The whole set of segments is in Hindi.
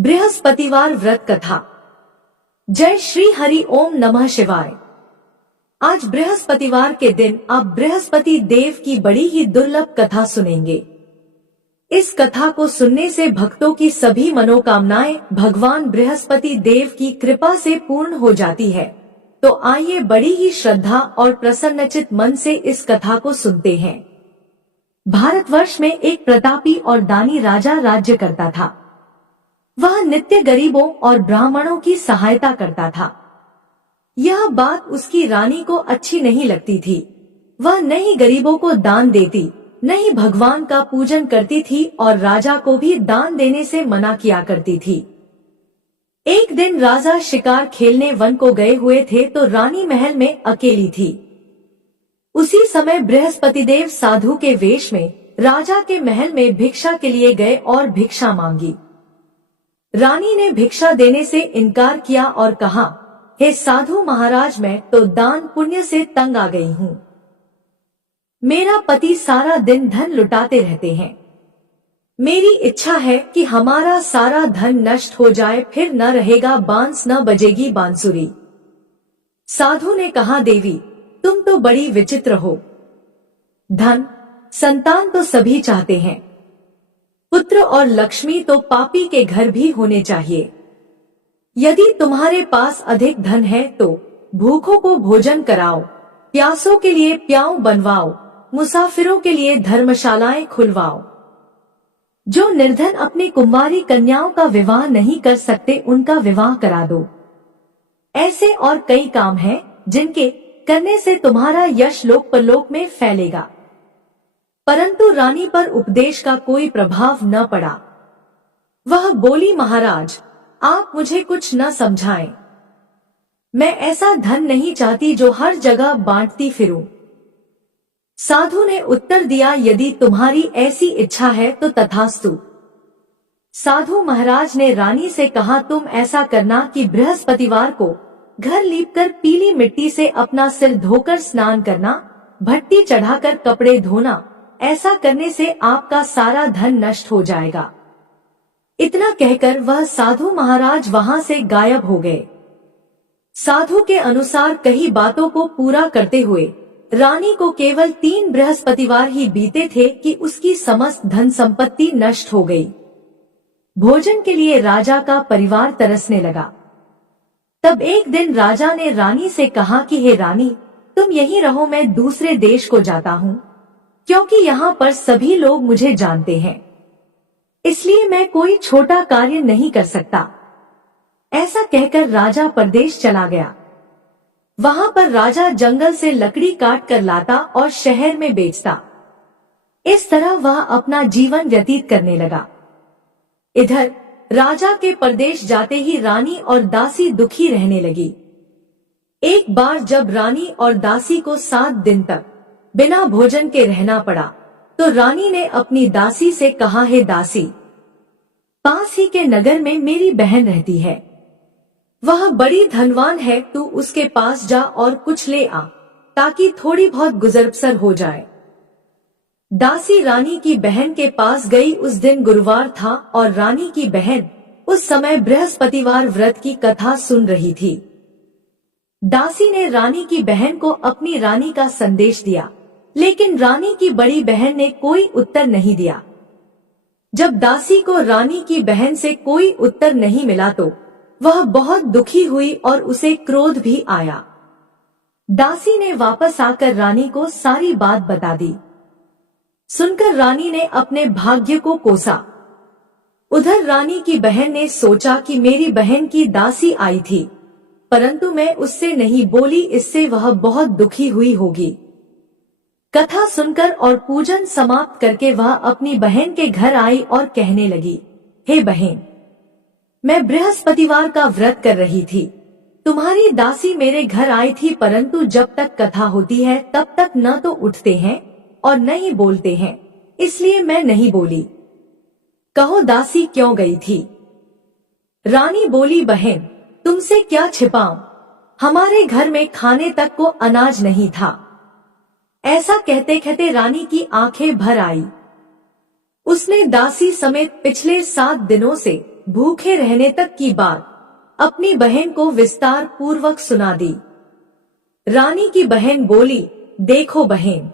बृहस्पतिवार व्रत कथा। जय श्री हरि ओम नमः शिवाय। आज बृहस्पतिवार के दिन आप बृहस्पति देव की बड़ी ही दुर्लभ कथा सुनेंगे। इस कथा को सुनने से भक्तों की सभी मनोकामनाएं भगवान बृहस्पति देव की कृपा से पूर्ण हो जाती है। तो आइए बड़ी ही श्रद्धा और प्रसन्नचित मन से इस कथा को सुनते हैं। भारतवर्ष में एक प्रतापी और दानी राजा राज्य करता था। वह नित्य गरीबों और ब्राह्मणों की सहायता करता था। यह बात उसकी रानी को अच्छी नहीं लगती थी। वह न ही गरीबों को दान देती, न ही भगवान का पूजन करती थी और राजा को भी दान देने से मना किया करती थी। एक दिन राजा शिकार खेलने वन को गए हुए थे तो रानी महल में अकेली थी। उसी समय बृहस्पति देव साधु के वेश में राजा के महल में भिक्षा के लिए गए और भिक्षा मांगी। रानी ने भिक्षा देने से इनकार किया और कहा, हे साधु महाराज, मैं तो दान पुण्य से तंग आ गई हूँ। मेरा पति सारा दिन धन लुटाते रहते हैं। मेरी इच्छा है कि हमारा सारा धन नष्ट हो जाए, फिर न रहेगा बांस न बजेगी बांसुरी। साधु ने कहा, देवी तुम तो बड़ी विचित्र हो। धन संतान तो सभी चाहते हैं, पुत्र और लक्ष्मी तो पापी के घर भी होने चाहिए। यदि तुम्हारे पास अधिक धन है तो भूखों को भोजन कराओ, प्यासों के लिए प्याऊ बनवाओ, मुसाफिरों के लिए धर्मशालाएं खुलवाओ। जो निर्धन अपनी कुंवारी कन्याओं का विवाह नहीं कर सकते उनका विवाह करा दो। ऐसे और कई काम हैं जिनके करने से तुम्हारा यश लोक परलोक में फैलेगा। परंतु रानी पर उपदेश का कोई प्रभाव न पड़ा। वह बोली, महाराज आप मुझे कुछ न समझाएं। मैं ऐसा धन नहीं चाहती जो हर जगह बांटती फिरूं। साधु ने उत्तर दिया, यदि तुम्हारी ऐसी इच्छा है तो तथास्तु। साधु महाराज ने रानी से कहा, तुम ऐसा करना कि बृहस्पतिवार को घर लीपकर पीली मिट्टी से अपना सिर धोकर स्नान करना, भट्टी चढ़ाकर कपड़े धोना। ऐसा करने से आपका सारा धन नष्ट हो जाएगा। इतना कहकर वह साधु महाराज वहां से गायब हो गए। साधु के अनुसार कई बातों को पूरा करते हुए रानी को केवल 3 बृहस्पतिवार ही बीते थे कि उसकी समस्त धन संपत्ति नष्ट हो गई। भोजन के लिए राजा का परिवार तरसने लगा। तब एक दिन राजा ने रानी से कहा कि हे रानी, तुम यहीं रहो, मैं दूसरे देश को जाता हूँ, क्योंकि यहाँ पर सभी लोग मुझे जानते हैं, इसलिए मैं कोई छोटा कार्य नहीं कर सकता। ऐसा कहकर राजा परदेश चला गया। वहां पर राजा जंगल से लकड़ी काट कर लाता और शहर में बेचता। इस तरह वह अपना जीवन व्यतीत करने लगा। इधर राजा के परदेश जाते ही रानी और दासी दुखी रहने लगी। एक बार जब रानी और दासी को 7 दिन तक बिना भोजन के रहना पड़ा तो रानी ने अपनी दासी से कहा, हे दासी, पास ही के नगर में मेरी बहन रहती है। वह बड़ी धनवान है, तू उसके पास जा और कुछ ले आ ताकि थोड़ी बहुत गुजर बसर हो जाए। दासी रानी की बहन के पास गई। उस दिन गुरुवार था और रानी की बहन उस समय बृहस्पतिवार व्रत की कथा सुन रही थी। दासी ने रानी की बहन को अपनी रानी का संदेश दिया, लेकिन रानी की बड़ी बहन ने कोई उत्तर नहीं दिया। जब दासी को रानी की बहन से कोई उत्तर नहीं मिला तो वह बहुत दुखी हुई और उसे क्रोध भी आया। दासी ने वापस आकर रानी को सारी बात बता दी। सुनकर रानी ने अपने भाग्य को कोसा। उधर रानी की बहन ने सोचा कि मेरी बहन की दासी आई थी, परंतु मैं उससे नहीं बोली, इससे वह बहुत दुखी हुई होगी। कथा सुनकर और पूजन समाप्त करके वह अपनी बहन के घर आई और कहने लगी, हे बहन, मैं बृहस्पतिवार का व्रत कर रही थी। तुम्हारी दासी मेरे घर आई थी, परंतु जब तक कथा होती है तब तक न तो उठते हैं और न ही बोलते हैं, इसलिए मैं नहीं बोली। कहो दासी क्यों गई थी? रानी बोली, बहन तुमसे क्या छिपाऊं, हमारे घर में खाने तक को अनाज नहीं था। ऐसा कहते कहते रानी की आंखें भर आई। उसने दासी समेत पिछले 7 दिनों से भूखे रहने तक की बात अपनी बहन को विस्तार पूर्वक सुना दी। रानी की बहन बोली, देखो बहन,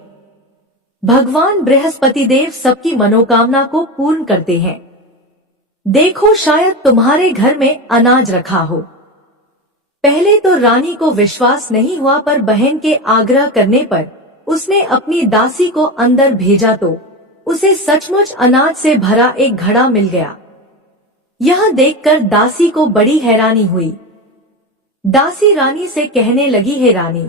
भगवान बृहस्पति देव सबकी मनोकामना को पूर्ण करते हैं। देखो शायद तुम्हारे घर में अनाज रखा हो। पहले तो रानी को विश्वास नहीं हुआ, पर बहन के आग्रह करने पर उसने अपनी दासी को अंदर भेजा तो उसे सचमुच अनाज से भरा एक घड़ा मिल गया। यह देखकर दासी को बड़ी हैरानी हुई। दासी रानी से कहने लगी, हे रानी,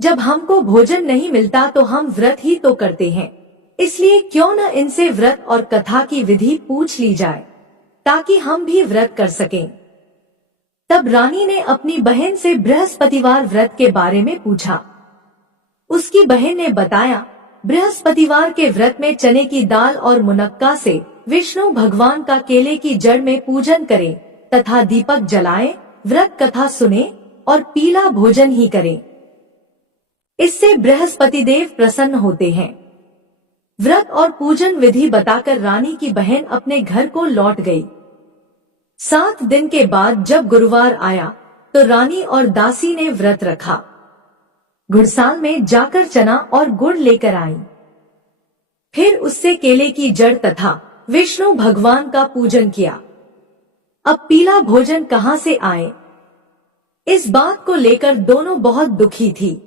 जब हमको भोजन नहीं मिलता तो हम व्रत ही तो करते हैं, इसलिए क्यों न इनसे व्रत और कथा की विधि पूछ ली जाए ताकि हम भी व्रत कर सकें। तब रानी ने अपनी बहन से बृहस्पतिवार व्रत के बारे में पूछा। उसकी बहन ने बताया, बृहस्पतिवार के व्रत में चने की दाल और मुनक्का से विष्णु भगवान का केले की जड़ में पूजन करें तथा दीपक जलाएं, व्रत कथा सुने और पीला भोजन ही करें। इससे बृहस्पति देव प्रसन्न होते हैं। व्रत और पूजन विधि बताकर रानी की बहन अपने घर को लौट गई। 7 दिन के बाद जब गुरुवार आया तो रानी और दासी ने व्रत रखा। घुड़साल में जाकर चना और गुड़ लेकर आई। फिर उससे केले की जड़ तथा विष्णु भगवान का पूजन किया। अब पीला भोजन कहां से आए, इस बात को लेकर दोनों बहुत दुखी थी।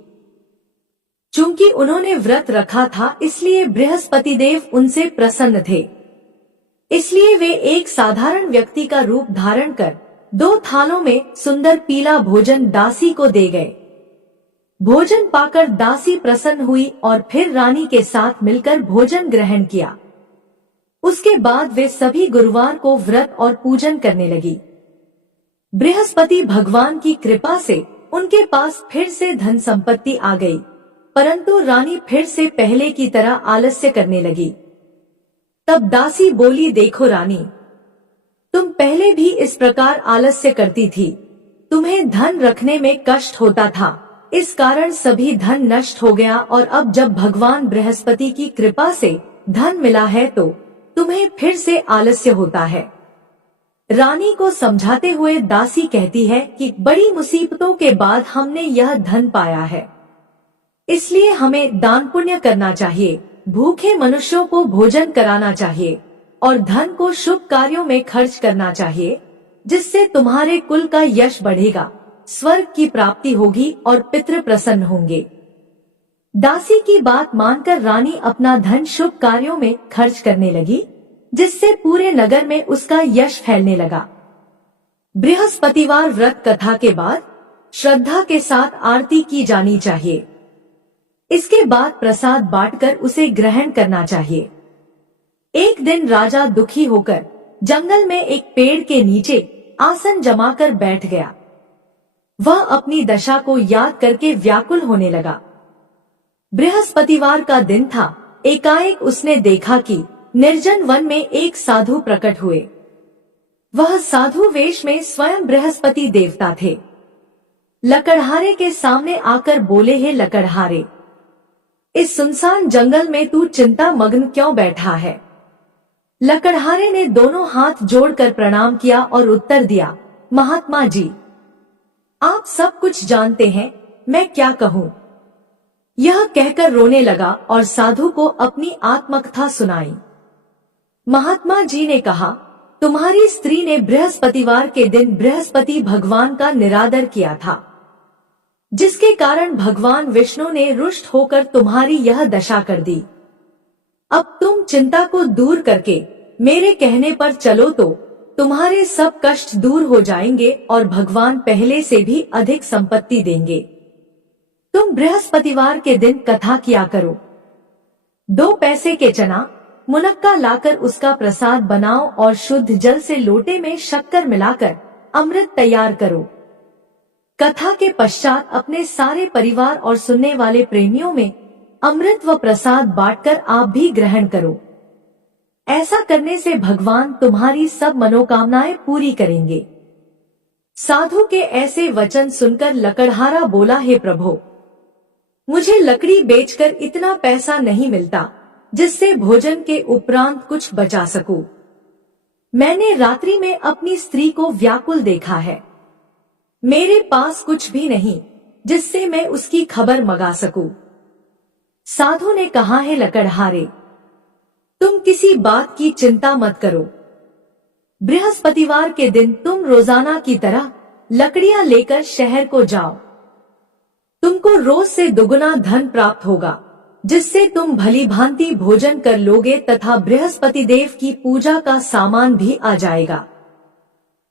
चूंकि उन्होंने व्रत रखा था इसलिए बृहस्पति देव उनसे प्रसन्न थे, इसलिए वे एक साधारण व्यक्ति का रूप धारण कर 2 थालों में सुंदर पीला भोजन दासी को दे गए। भोजन पाकर दासी प्रसन्न हुई और फिर रानी के साथ मिलकर भोजन ग्रहण किया। उसके बाद वे सभी गुरुवार को व्रत और पूजन करने लगी। बृहस्पति भगवान की कृपा से उनके पास फिर से धन संपत्ति आ गई, परंतु रानी फिर से पहले की तरह आलस्य करने लगी। तब दासी बोली, देखो रानी, तुम पहले भी इस प्रकार आलस्य करती थी। तुम्हें धन रखने में कष्ट होता था, इस कारण सभी धन नष्ट हो गया, और अब जब भगवान बृहस्पति की कृपा से धन मिला है तो तुम्हें फिर से आलस्य होता है। रानी को समझाते हुए दासी कहती है कि बड़ी मुसीबतों के बाद हमने यह धन पाया है, इसलिए हमें दान पुण्य करना चाहिए, भूखे मनुष्यों को भोजन कराना चाहिए और धन को शुभ कार्यों में खर्च करना चाहिए, जिससे तुम्हारे कुल का यश बढ़ेगा, स्वर्ग की प्राप्ति होगी और पितृ प्रसन्न होंगे। दासी की बात मानकर रानी अपना धन शुभ कार्यों में खर्च करने लगी, जिससे पूरे नगर में उसका यश फैलने लगा। बृहस्पतिवार व्रत कथा के बाद श्रद्धा के साथ आरती की जानी चाहिए। इसके बाद प्रसाद बांटकर उसे ग्रहण करना चाहिए। एक दिन राजा दुखी होकर जंगल में एक पेड़ के नीचे आसन जमाकर बैठ गया। वह अपनी दशा को याद करके व्याकुल होने लगा। बृहस्पतिवार का दिन था। एकाएक उसने देखा कि निर्जन वन में एक साधु प्रकट हुए। वह साधु वेश में स्वयं बृहस्पति देवता थे। लकड़हारे के सामने आकर बोले, हे लकड़हारे, इस सुनसान जंगल में तू चिंता मग्न क्यों बैठा है? लकड़हारे ने दोनों हाथ जोड़कर प्रणाम किया और उत्तर दिया, महात्मा जी, आप सब कुछ जानते हैं, मैं क्या कहूँ? यह कहकर रोने लगा और साधु को अपनी आत्मकथा सुनाई। महात्मा जी ने कहा, तुम्हारी स्त्री ने बृहस्पतिवार के दिन बृहस्पति भगवान का निरादर किया था, जिसके कारण भगवान विष्णु ने रुष्ट होकर तुम्हारी यह दशा कर दी। अब तुम चिंता को दूर करके मेरे कहने पर चलो तो तुम्हारे सब कष्ट दूर हो जाएंगे और भगवान पहले से भी अधिक संपत्ति देंगे। तुम बृहस्पतिवार के दिन कथा किया करो। 2 पैसे के चना मुनक्का लाकर उसका प्रसाद बनाओ और शुद्ध जल से लोटे में शक्कर मिलाकर अमृत तैयार करो। कथा के पश्चात अपने सारे परिवार और सुनने वाले प्रेमियों में अमृत व प्रसाद बांटकर आप भी ग्रहण करो। ऐसा करने से भगवान तुम्हारी सब मनोकामनाएं पूरी करेंगे। साधु के ऐसे वचन सुनकर लकड़हारा बोला, हे प्रभु, मुझे लकड़ी बेचकर इतना पैसा नहीं मिलता जिससे भोजन के उपरांत कुछ बचा सकूं। मैंने रात्रि में अपनी स्त्री को व्याकुल देखा है। मेरे पास कुछ भी नहीं जिससे मैं उसकी खबर मंगा सकूं। साधु ने कहा, है लकड़हारे, तुम किसी बात की चिंता मत करो। बृहस्पतिवार के दिन तुम रोजाना की तरह लकड़ियां लेकर शहर को जाओ। तुमको रोज से दुगुना धन प्राप्त होगा, जिससे तुम भली भांति भोजन कर लोगे तथा बृहस्पति देव की पूजा का सामान भी आ जाएगा।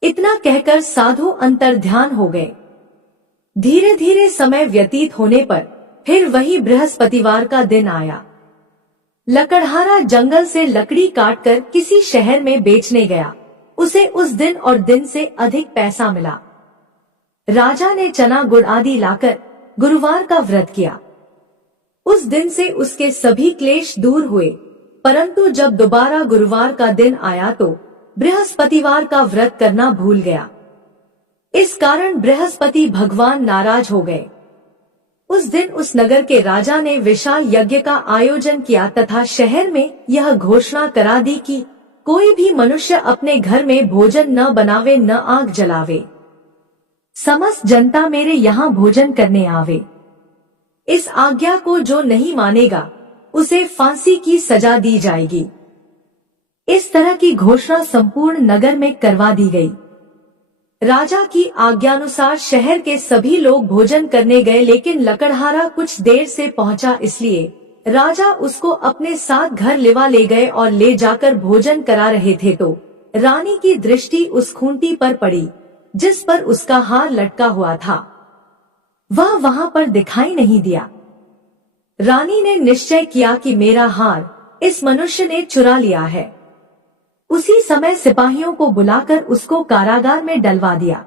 इतना कहकर साधु अंतर्ध्यान हो गए। धीरे धीरे समय व्यतीत होने पर फिर वही बृहस्पतिवार का दिन आया। लकड़हारा जंगल से लकड़ी काटकर किसी शहर में बेचने गया। उसे उस दिन और दिन से अधिक पैसा मिला। राजा ने चना गुड़ आदि लाकर गुरुवार का व्रत किया। उस दिन से उसके सभी क्लेश दूर हुए, परंतु जब दोबारा गुरुवार का दिन आया तो बृहस्पतिवार का व्रत करना भूल गया। इस कारण बृहस्पति भगवान नाराज हो गए। उस दिन उस नगर के राजा ने विशाल यज्ञ का आयोजन किया तथा शहर में यह घोषणा करा दी कि कोई भी मनुष्य अपने घर में भोजन न बनावे न आग जलावे। समस्त जनता मेरे यहाँ भोजन करने आवे। इस आज्ञा को जो नहीं मानेगा उसे फांसी की सजा दी जाएगी। इस तरह की घोषणा संपूर्ण नगर में करवा दी गई। राजा की आज्ञानुसार शहर के सभी लोग भोजन करने गए, लेकिन लकड़हारा कुछ देर से पहुंचा, इसलिए राजा उसको अपने साथ घर ले गए और ले जाकर भोजन करा रहे थे तो रानी की दृष्टि उस खूंटी पर पड़ी जिस पर उसका हार लटका हुआ था। वह वहां पर दिखाई नहीं दिया। रानी ने निश्चय किया कि मेरा हार इस मनुष्य ने चुरा लिया है। उसी समय सिपाहियों को बुलाकर उसको कारागार में डलवा दिया।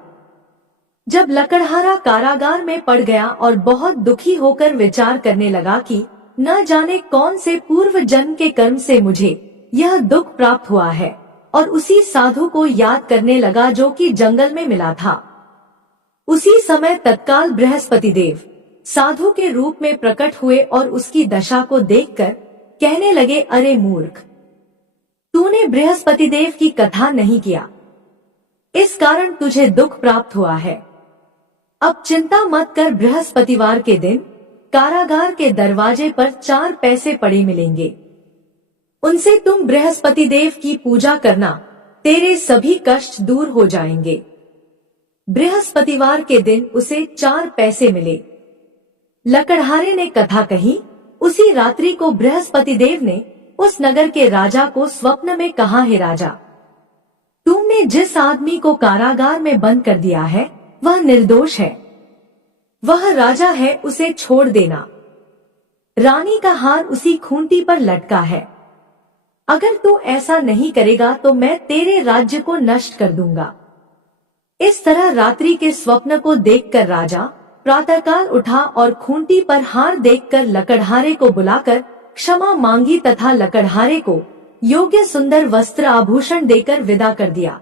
जब लकड़हारा कारागार में पड़ गया और बहुत दुखी होकर विचार करने लगा कि न जाने कौन से पूर्व जन्म के कर्म से मुझे यह दुख प्राप्त हुआ है, और उसी साधु को याद करने लगा जो कि जंगल में मिला था। उसी समय तत्काल बृहस्पति देव साधु के रूप में प्रकट हुए और उसकी दशा को देखकर कहने लगे, अरे मूर्ख, तूने बृहस्पति देव की कथा नहीं किया, इस कारण तुझे दुख प्राप्त हुआ है। अब चिंता मत कर, बृहस्पतिवार के दिन कारागार के दरवाजे पर 4 पैसे पड़े मिलेंगे। उनसे तुम बृहस्पति देव की पूजा करना, तेरे सभी कष्ट दूर हो जाएंगे। बृहस्पतिवार के दिन उसे 4 पैसे मिले। लकड़हारे ने कथा कही। उसी रात्रि को बृहस्पति देव ने उस नगर के राजा को स्वप्न में कहा, है राजा, तुमने जिस आदमी को कारागार में बंद कर दिया है वह निर्दोष है। वह राजा है, उसे छोड़ देना। रानी का हार उसी खूंटी पर लटका है। अगर तू ऐसा नहीं करेगा तो मैं तेरे राज्य को नष्ट कर दूंगा। इस तरह रात्रि के स्वप्न को देखकर राजा प्रातःकाल उठा और खूंटी पर हार देखकर लकड़हारे को बुलाकर क्षमा मांगी तथा लकड़हारे को योग्य सुंदर वस्त्र आभूषण देकर विदा कर दिया।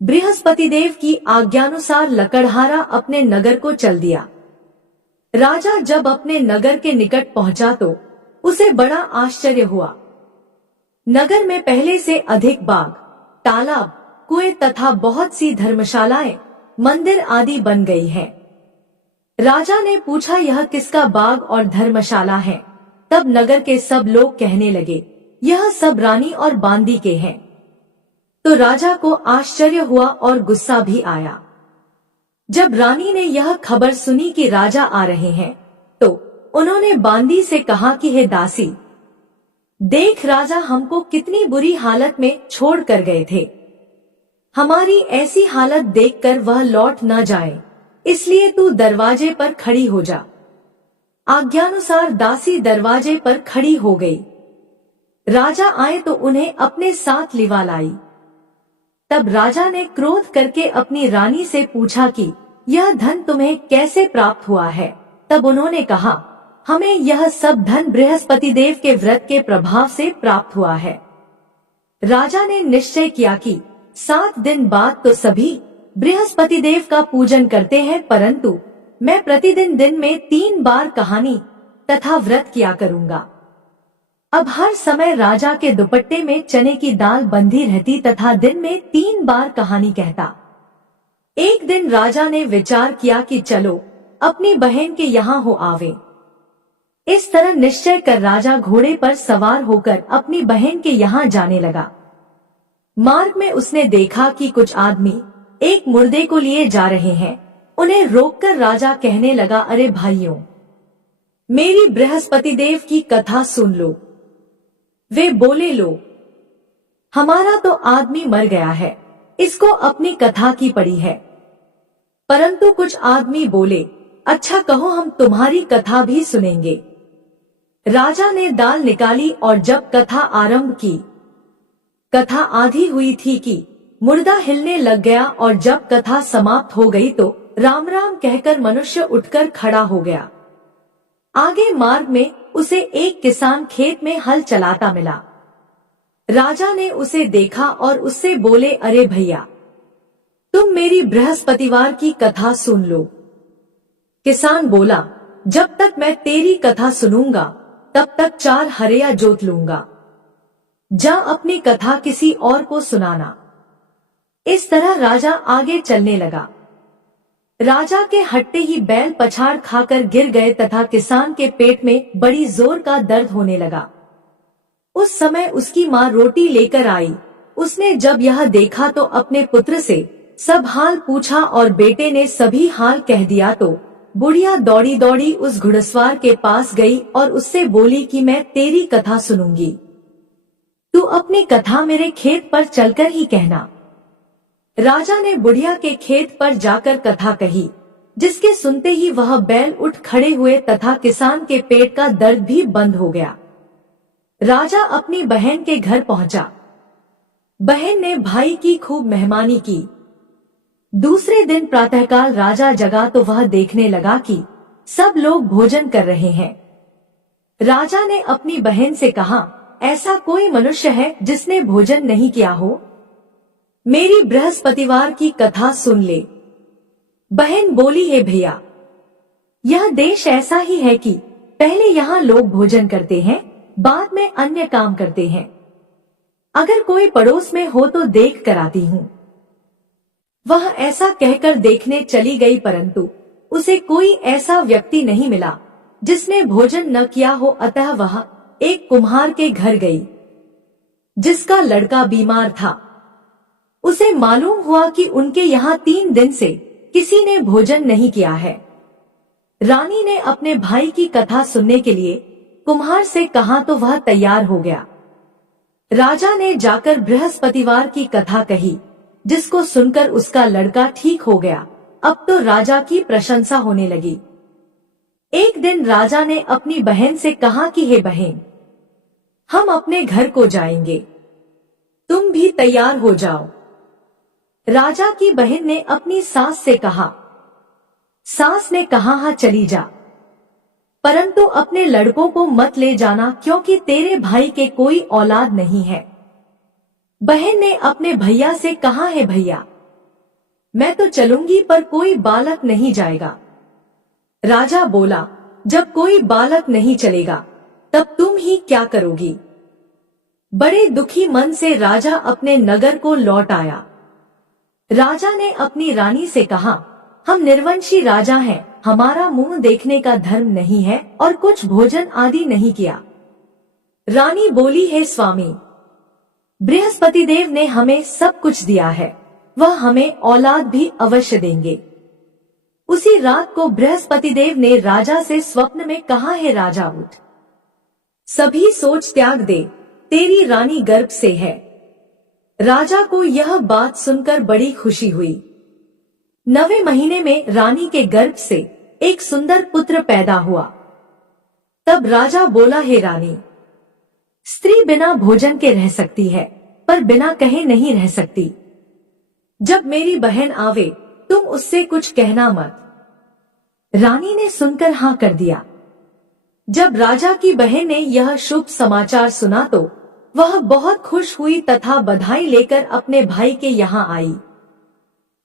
बृहस्पति देव की आज्ञानुसार लकड़हारा अपने नगर को चल दिया। राजा जब अपने नगर के निकट पहुंचा तो उसे बड़ा आश्चर्य हुआ। नगर में पहले से अधिक बाग, तालाब, कुएं तथा बहुत सी धर्मशालाएं, मंदिर आदि बन गई हैं। राजा ने पूछा, यह किसका बाग और धर्मशाला है? तब नगर के सब लोग कहने लगे, यह सब रानी और बांदी के हैं। तो राजा को आश्चर्य हुआ और गुस्सा भी आया। जब रानी ने यह खबर सुनी कि राजा आ रहे हैं तो उन्होंने बांदी से कहा कि हे दासी, देख राजा हमको कितनी बुरी हालत में छोड़ कर गए थे। हमारी ऐसी हालत देखकर वह लौट न जाए, इसलिए तू दरवाजे पर खड़ी हो जा। आज्ञानुसार दासी दरवाजे पर खड़ी हो गई। राजा आए तो उन्हें अपने साथ लिवा लाई। तब राजा ने क्रोध करके अपनी रानी से पूछा कि यह धन तुम्हें कैसे प्राप्त हुआ है? तब उन्होंने कहा, हमें यह सब धन बृहस्पति देव के व्रत के प्रभाव से प्राप्त हुआ है। राजा ने निश्चय किया कि 7 दिन बाद तो सभी बृहस्पति देव का पूजन करते हैं, परंतु मैं प्रतिदिन दिन में 3 बार कहानी तथा व्रत किया करूंगा। अब हर समय राजा के दुपट्टे में चने की दाल बंधी रहती तथा दिन में 3 बार कहानी कहता। एक दिन राजा ने विचार किया कि चलो अपनी बहन के यहाँ हो आवे। इस तरह निश्चय कर राजा घोड़े पर सवार होकर अपनी बहन के यहाँ जाने लगा। मार्ग में उसने देखा कि कुछ आदमी एक मुर्दे को लिए जा रहे हैं। उन्हें रोककर राजा कहने लगा, अरे भाइयों, मेरी बृहस्पति देव की कथा सुन लो। वे बोले, लो, हमारा तो आदमी मर गया है, इसको अपनी कथा की पड़ी है। परंतु कुछ आदमी बोले, अच्छा कहो, हम तुम्हारी कथा भी सुनेंगे। राजा ने दाल निकाली और जब कथा आरंभ की, कथा आधी हुई थी कि मुर्दा हिलने लग गया और जब कथा समाप्त हो गई तो राम राम कहकर मनुष्य उठकर खड़ा हो गया। आगे मार्ग में उसे एक किसान खेत में हल चलाता मिला। राजा ने उसे देखा और उससे बोले, अरे भैया, तुम मेरी बृहस्पतिवार की कथा सुन लो। किसान बोला, जब तक मैं तेरी कथा सुनूंगा तब तक 4 हरिया जोत लूंगा। जा अपनी कथा किसी और को सुनाना। इस तरह राजा आगे चलने लगा। राजा के हटते ही बैल पछाड़ खाकर गिर गए तथा किसान के पेट में बड़ी जोर का दर्द होने लगा। उस समय उसकी माँ रोटी लेकर आई। उसने जब यह देखा तो अपने पुत्र से सब हाल पूछा और बेटे ने सभी हाल कह दिया तो बुढ़िया दौड़ी दौड़ी उस घुड़सवार के पास गई और उससे बोली कि मैं तेरी कथा सुनूंगी, तू अपनी कथा मेरे खेत पर चलकर ही कहना। राजा ने बुढ़िया के खेत पर जाकर कथा कही, जिसके सुनते ही वह बैल उठ खड़े हुए तथा किसान के पेट का दर्द भी बंद हो गया। राजा अपनी बहन के घर पहुंचा। बहन ने भाई की खूब मेहमानी की। दूसरे दिन प्रातःकाल राजा जगा तो वह देखने लगा कि सब लोग भोजन कर रहे हैं। राजा ने अपनी बहन से कहा, ऐसा कोई मनुष्य है जिसने भोजन नहीं किया हो? मेरी बृहस्पतिवार की कथा सुन ले। बहन बोली, है भैया, यह देश ऐसा ही है कि पहले यहाँ लोग भोजन करते हैं, बाद में अन्य काम करते हैं। अगर कोई पड़ोस में हो तो देख कर आती हूँ। वह ऐसा कहकर देखने चली गई, परंतु उसे कोई ऐसा व्यक्ति नहीं मिला जिसने भोजन न किया हो। अतः वह एक कुम्हार के घर गई, जिसका लड़का बीमार था। उसे मालूम हुआ कि उनके यहाँ 3 दिन से किसी ने भोजन नहीं किया है। रानी ने अपने भाई की कथा सुनने के लिए कुम्हार से कहा तो वह तैयार हो गया। राजा ने जाकर बृहस्पतिवार की कथा कही, जिसको सुनकर उसका लड़का ठीक हो गया। अब तो राजा की प्रशंसा होने लगी। एक दिन राजा ने अपनी बहन से कहा कि हे बहन, हम अपने घर को जाएंगे, तुम भी तैयार हो जाओ। राजा की बहन ने अपनी सास से कहा। सास ने कहा, हाँ चली जा, परंतु अपने लड़कों को मत ले जाना, क्योंकि तेरे भाई के कोई औलाद नहीं है। बहन ने अपने भैया से कहा, है भैया, मैं तो चलूंगी पर कोई बालक नहीं जाएगा। राजा बोला, जब कोई बालक नहीं चलेगा तब तुम ही क्या करोगी? बड़े दुखी मन से राजा अपने नगर को लौट आया। राजा ने अपनी रानी से कहा, हम निर्वंशी राजा हैं, हमारा मुंह देखने का धर्म नहीं है और कुछ भोजन आदि नहीं किया। रानी बोली, है स्वामी, बृहस्पति देव ने हमें सब कुछ दिया है, वह हमें औलाद भी अवश्य देंगे। उसी रात को बृहस्पति देव ने राजा से स्वप्न में कहा, है राजा उठ, सभी सोच त्याग दे, तेरी रानी गर्भ से है। राजा को यह बात सुनकर बड़ी खुशी हुई। 9वें महीने में रानी के गर्भ से एक सुंदर पुत्र पैदा हुआ। तब राजा बोला, हे रानी, स्त्री बिना भोजन के रह सकती है, पर बिना कहे नहीं रह सकती। जब मेरी बहन आवे तुम उससे कुछ कहना मत। रानी ने सुनकर हाँ कर दिया। जब राजा की बहन ने यह शुभ समाचार सुना तो वह बहुत खुश हुई तथा बधाई लेकर अपने भाई के यहाँ आई।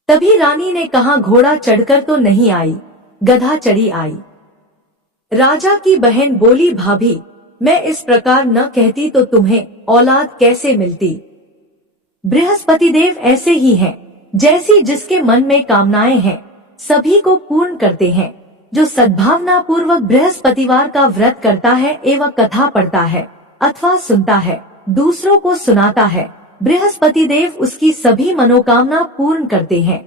तभी रानी ने कहा, घोड़ा चढ़कर तो नहीं आई, गधा चढ़ी आई। राजा की बहन बोली, भाभी, मैं इस प्रकार न कहती तो तुम्हें औलाद कैसे मिलती। बृहस्पति देव ऐसे ही हैं, जैसी जिसके मन में कामनाएं हैं सभी को पूर्ण करते हैं। जो सद्भावना पूर्वक बृहस्पतिवार का व्रत करता है एवं कथा पढ़ता है अथवा सुनता है, दूसरों को सुनाता है, बृहस्पति देव उसकी सभी मनोकामना पूर्ण करते हैं।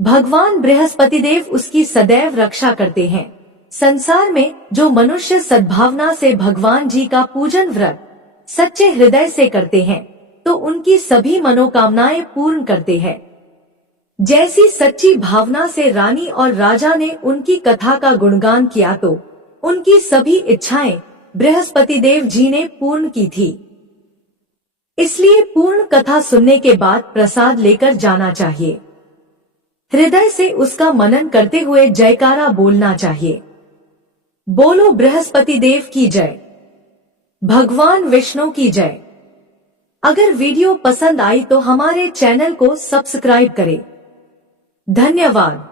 भगवान बृहस्पति देव उसकी सदैव रक्षा करते हैं। संसार में जो मनुष्य सद्भावना से भगवान जी का पूजन व्रत सच्चे हृदय से करते हैं तो उनकी सभी मनोकामनाएं पूर्ण करते हैं। जैसी सच्ची भावना से रानी और राजा ने उनकी कथा का गुणगान किया तो उनकी सभी इच्छाएं बृहस्पति देव जी ने पूर्ण की थी। इसलिए पूर्ण कथा सुनने के बाद प्रसाद लेकर जाना चाहिए। हृदय से उसका मनन करते हुए जयकारा बोलना चाहिए। बोलो बृहस्पति देव की जय, भगवान विष्णु की जय। अगर वीडियो पसंद आई तो हमारे चैनल को सब्सक्राइब करें। धन्यवाद।